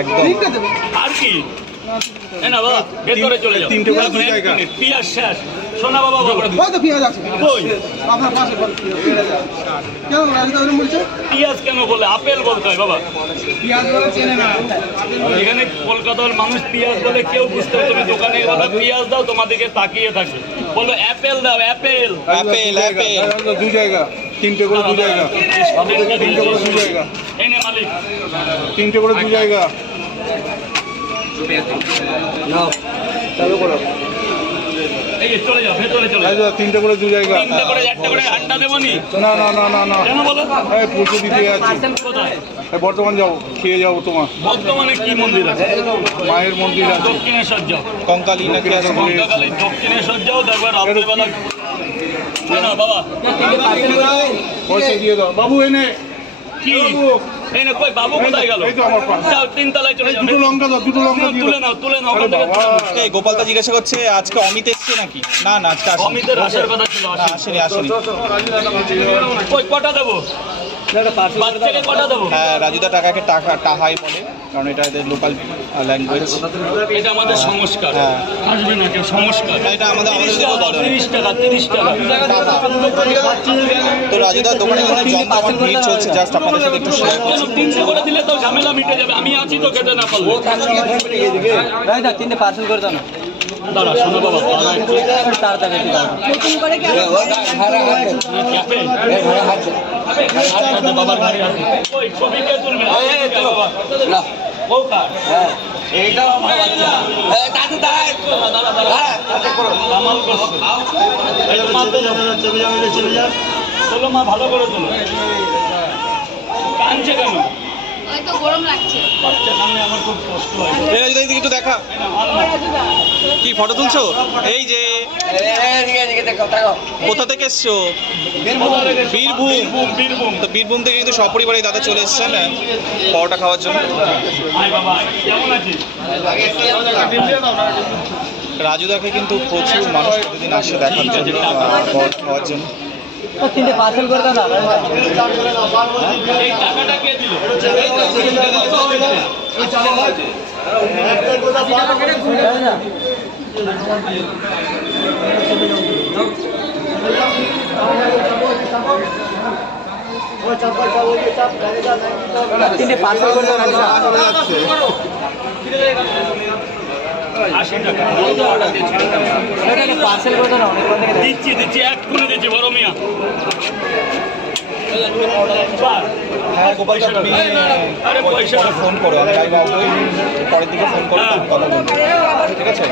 একদম আর কি না বাবা ভেতরে চলে যাও। তিনটে করে দুই জায়গা। পিয়াজ শেষ শোনা বাবা বাবা তো পেঁয়াজ আছে কই আপনার পাশে কেন রাজদা বলছে পিয়াজ কেন বলে আপেল বলতে হয় বাবা। পেঁয়াজ বলে চেনে না এখানে কলকাতার মানুষ পিয়াজ বলে কেউ বুঝতে পারে। তুমি দোকানে বলো পিয়াজ দাও তোমাদেরকে তাকিয়ে থাকবে। বলো অ্যাপেল দাও অ্যাপেল। অ্যাপেল অ্যাপেল দুই জায়গা তিনটে করে দুই জায়গা তিনটে করে দুই জায়গা এই নে মালিক তিনটে করে দুই জায়গা চালু করো এই যে চলে যাও ভেতরে চলে যাও। তিনটে করে দুই জায়গা তিনটে করে চারটে করে আন্ডা দেবনি না না না না না কেন বলো এই পৌঁছে দিতে যাচ্ছি কোথায় বর্তমান যাও খেয়ে যাবো তোমার বর্তমানে কি মন্দির আছে? মায়ের মন্দির আছে দক্ষিণেশ্বর যাও। কঙ্কালী নাকি আছে বলে। কঙ্কালী দক্ষিণেশ্বর যাও দেখবে রাত্রেবেলা না বাবা পয়সা দিয়ে দাও বাবু এনে কি এই না কই বাবু কোথায় গেল? এই তো আমার পাশে। যাও তিনতলায় চলে যাও। দুটো লঙ্কা দাও দুটো লঙ্কা দিয়ে তুলে দাও নাও তুলে নাও ওখান আরে থেকে বাবা। তুলে নাও। এই গোপালদা জিজ্ঞাসা করছে আজকে অমিত এসছে নাকি? না না আজকে আসেনি। অমিতের আসার কথা ছিল না, আসেনি আসেনি। কই কটা দেবো বাচ্চাকে কটা দেবো? হ্যাঁ রাজুদা টাকাকে টাহাই বলে, কারণ এটা এদের লোকাল ল্যাঙ্গুয়েজ। এটা আমাদের সংস্কার। হ্যাঁ। আসবে না কেউ সংস্কার। এটা আমাদের 30 দিকেও টাকা বলে। 30 টাকা 30 টাকা। তো রাজুদার দোকানে কিন্তু জমজমাট ভিড় চলছে, জাস্ট আপনাদের সাথে একটু শেয়ার কেন 300 করে দিলে তো ঝামেলা মিটে যাবে। আমি আছি তো খেতে না পারলে। তিনটে পার্সেল করে দাও না দাঁড়া শোনো বাবা তাড়াতাড়ি ক্যাফে বাবার গাড়ি আছে। ওই ছবি কে তুলবে? বাবা ও কার? এইটাও আমার বাচ্চা। দাঁড়া দাঁড়া কামাল করছে। এই তো মা চলে যা চলো মা ভালো করে তোলো। কাঁদছে কেন? ওই তো গরম লাগছে। বাচ্চা সামনে আমার খুব কষ্ট হয়। এই রাজুদা এদিকে একটু দেখা, কি ফটো তুলছো? এই যে কোথা থেকে এসছো? বীরভূম। বীরভূম তো বীরভূম থেকে কিন্তু সপরিবারে দাদা চলে এসছেন পরোটা খাওয়ার জন্য। আয় বাবা কেমন আছিস? রাজুদাকে কিন্তু প্রচুর মানুষ প্রতিদিন আসে দেখার জন্য, পরোটা খাওয়ার জন্য। তিনটে পার্সেল করে দাও না এই টাকাটা কে দিল? তিনটে পার্সেল করে দাও না 80 টাকা পার্সেল করে দাও না অনেক থেকে দিচ্ছি এক্ষুনি দিচ্ছি বড় মিয়া। বাহ, হ্যাঁ গোপাল তুমি আরে পয়সা ফোন করো, আমি যাই বাবু পরের দিকে ফোন করো, কথা বলবো, ঠিক আছে?